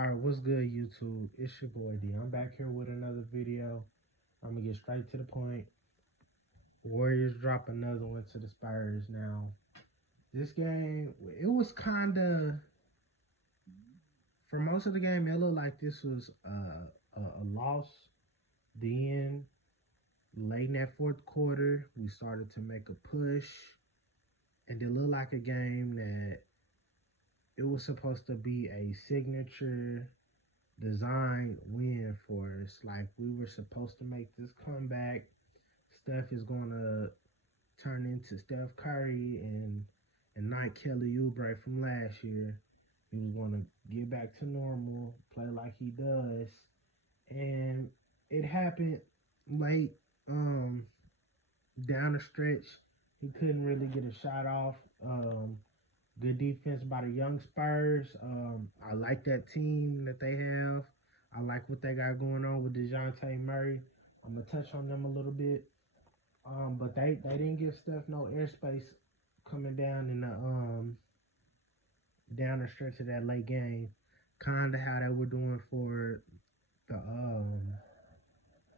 Alright, what's good, YouTube? It's your boy D. I'm back here with another video. I'm gonna get straight to the point. Warriors drop another one to the Spurs now. This game, it was kinda, for most of the game, it looked like this was a loss. Then, late in that fourth quarter, we started to make a push. And it looked like a game that it was supposed to be a signature design win for us. Like we were supposed to make this comeback. Steph is gonna turn into Steph Curry and not Kelly Oubre from last year. He was gonna get back to normal, play like he does, and it happened late. Down the stretch, he couldn't really get a shot off. Good defense by the young Spurs. I like that team that they have. I like what they got going on with DeJounte Murray. I'm gonna touch on them a little bit. But they didn't give Steph no airspace coming down in the stretch of that late game. Kinda how they were doing for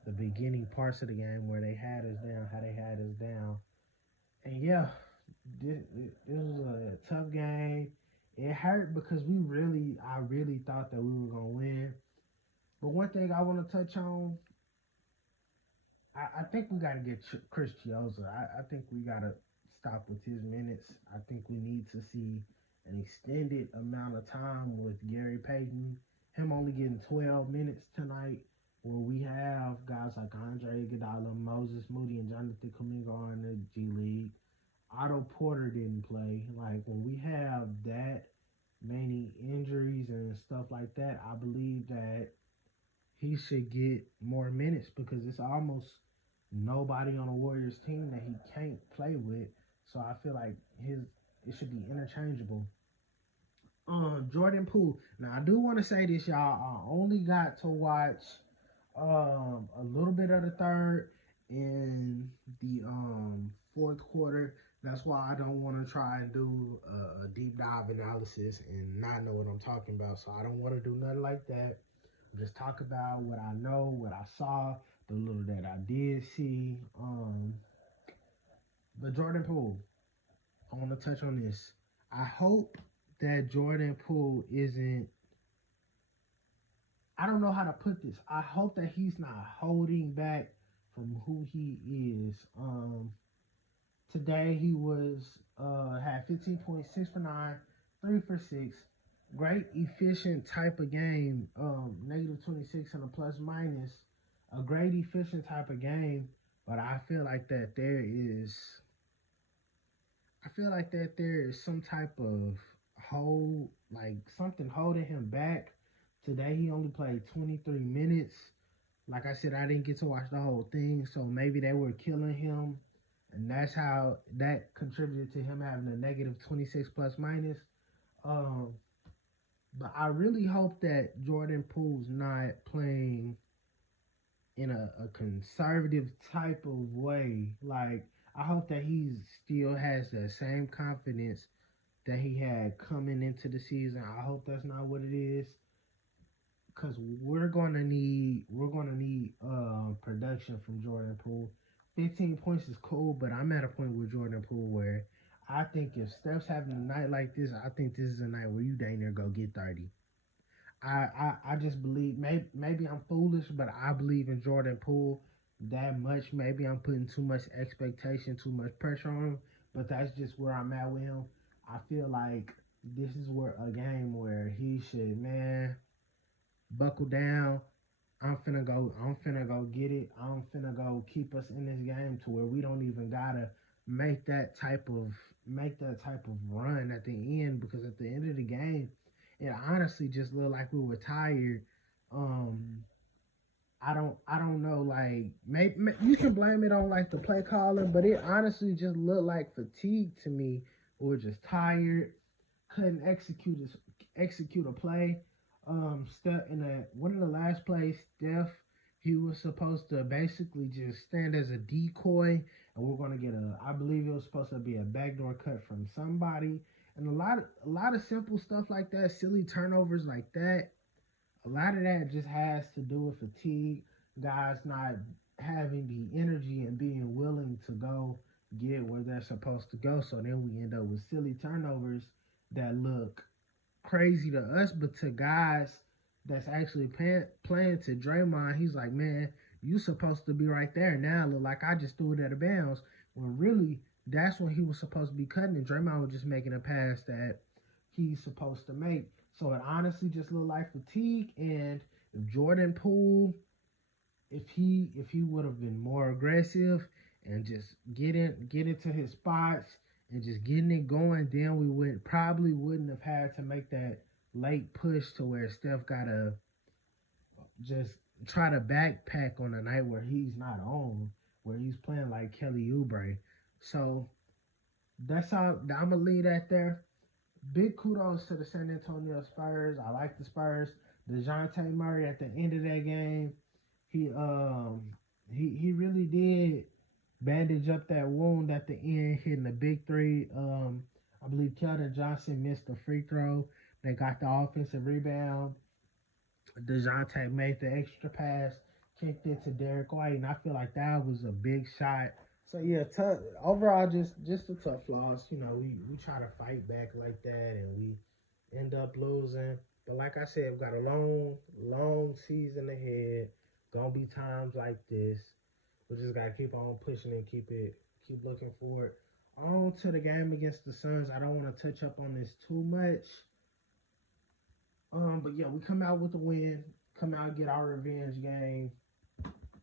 the beginning parts of the game where they had us down, how they had us down. And yeah, this was a tough game. It hurt because I really thought that we were gonna win. But one thing I want to touch on, I think we got to get Chris Chiozza. I think we got to stop with his minutes. I think we need to see an extended amount of time with Gary Payton. Him only getting 12 minutes tonight, where we have guys like Andre Iguodala, Moses Moody, and Jonathan Kuminga are in the G League. Otto Porter didn't play. Like when we have that many injuries and stuff like that, I believe that he should get more minutes because it's almost nobody on the Warriors team that he can't play with. So I feel like it should be interchangeable. Jordan Poole. Now I do want to say this, y'all. I only got to watch a little bit of the third and the fourth quarter. That's why I don't want to try and do a deep dive analysis and not know what I'm talking about. So I don't want to do nothing like that. Just talk about what I know, what I saw, the little that I did see. But Jordan Poole, I want to touch on this. I hope that Jordan Poole isn't. I don't know how to put this. I hope that he's not holding back from who he is. Today he was had 15.6 for 9, 3 for 6. Great efficient type of game. Negative 26 and a plus minus. A great efficient type of game. But I feel like that there is some type of like something holding him back. Today he only played 23 minutes. Like I said, I didn't get to watch the whole thing, so maybe they were killing him, and that's how that contributed to him having a negative 26 plus minus. Um, but I really hope that Jordan Poole's not playing in a conservative type of way. Like I hope that he still has the same confidence that he had coming into the season. I hope that's not what it is, because we're gonna need production from Jordan Poole. 15 points is cool, but I'm at a point with Jordan Poole where I think if Steph's having a night like this, I think this is a night where you dang near go get 30. I just believe, maybe I'm foolish, but I believe in Jordan Poole that much. Maybe I'm putting too much expectation, too much pressure on him, but that's just where I'm at with him. I feel like this is where a game where he should, man, buckle down. I'm finna go get it. I'm finna go keep us in this game to where we don't even gotta make that type of run at the end, because at the end of the game, it honestly just looked like we were tired. Um, I don't know. Like maybe you can blame it on like the play calling, but it honestly just looked like fatigue to me. We were just tired, couldn't execute a play. Steph in one of the last plays, Steph, he was supposed to basically just stand as a decoy, and we're gonna get I believe it was supposed to be a backdoor cut from somebody, and a lot of simple stuff like that, silly turnovers like that. a lot of that just has to do with fatigue, guys not having the energy and being willing to go get where they're supposed to go. So then we end up with silly turnovers that look crazy to us, but to guys that's actually playing to Draymond, he's like, man, you supposed to be right there. Now look like I just threw it out of bounds. When really, that's when he was supposed to be cutting, and Draymond was just making a pass that he's supposed to make. So it honestly just looked like fatigue. And if Jordan Poole, if he would have been more aggressive and just get into his spots and just getting it going, then we wouldn't have had to make that late push to where Steph gotta just try to backpack on a night where he's not on, where he's playing like Kelly Oubre. So that's how I'm gonna leave that there. Big kudos to the San Antonio Spurs. I like the Spurs. DeJounte Murray at the end of that game, he he really did bandage up that wound at the end, hitting the big three. I believe Keldon Johnson missed the free throw. They got the offensive rebound. DeJounte made the extra pass, kicked it to Derek White, and I feel like that was a big shot. So yeah, overall, just a tough loss. You know, we try to fight back like that, and we end up losing. But like I said, we've got a long season ahead. Gonna be times like this. We just gotta keep on pushing and keep looking forward. On to the game against the Suns. I don't want to touch up on this too much. But yeah, we come out with a win. Come out, get our revenge game.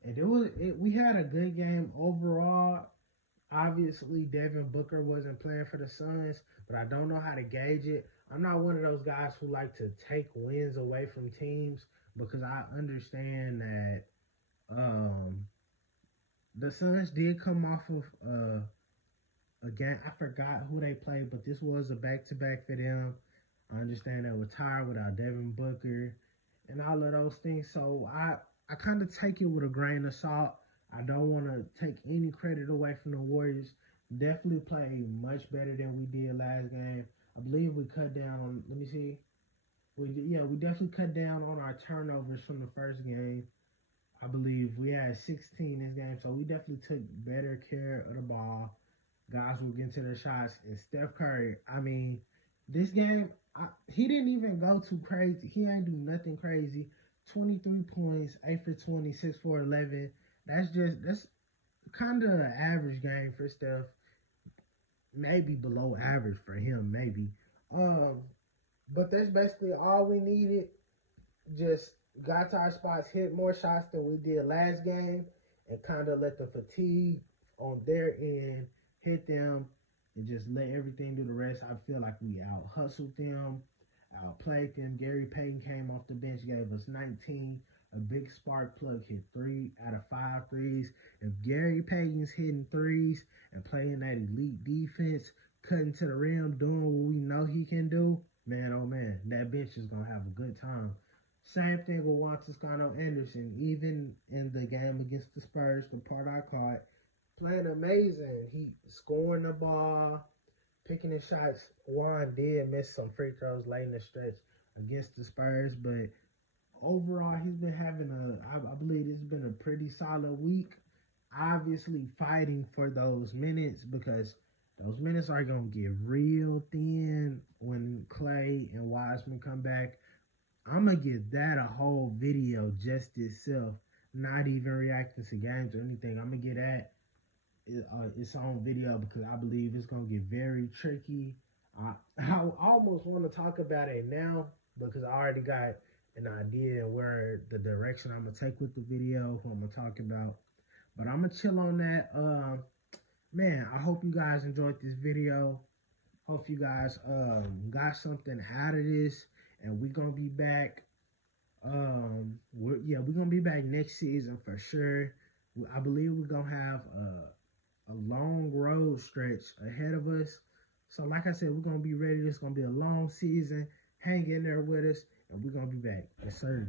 And we had a good game overall. Obviously, Devin Booker wasn't playing for the Suns, but I don't know how to gauge it. I'm not one of those guys who like to take wins away from teams, because I understand that the Suns did come off of a game. I forgot who they played, but this was a back-to-back for them. I understand they were tired without Devin Booker and all of those things. So I kind of take it with a grain of salt. I don't want to take any credit away from the Warriors. Definitely played much better than we did last game. I believe we cut down. Let me see. We definitely cut down on our turnovers from the first game. I believe we had 16 this game, so we definitely took better care of the ball. Guys were getting to their shots, and Steph Curry. I mean, this game, he didn't even go too crazy. He ain't do nothing crazy. 23 points, 8 for 20, 6 for 11. That's kind of an average game for Steph. Maybe below average for him, maybe. But that's basically all we needed. Just got to our spots, hit more shots than we did last game, and kind of let the fatigue on their end hit them, and just let everything do the rest. I feel like we out hustled them, outplayed them. Gary Payton came off the bench, gave us 19. A big spark plug, hit 3 out of 5 threes. If Gary Payton's hitting threes and playing that elite defense, cutting to the rim, doing what we know he can do, man, oh man, that bench is going to have a good time. Same thing with Juan Toscano Anderson. Even in the game against the Spurs, the part I caught, playing amazing. He scoring the ball, picking his shots. Juan did miss some free throws late in the stretch against the Spurs, but overall, he's been having I believe it's been a pretty solid week. Obviously, fighting for those minutes, because those minutes are going to get real thin when Clay and Wiseman come back. I'm going to give that a whole video just itself, not even reacting to games or anything. I'm going to get that its own video, because I believe it's going to get very tricky. I almost want to talk about it now, because I already got an idea where the direction I'm going to take with the video, who I'm going to talk about. But I'm going to chill on that. Man, I hope you guys enjoyed this video. Hope you guys got something out of this. And we're going to be back. We're going to be back next season for sure. I believe we're going to have a long road stretch ahead of us. So like I said, we're going to be ready. It's going to be a long season. Hang in there with us, and we're going to be back. Yes, sir.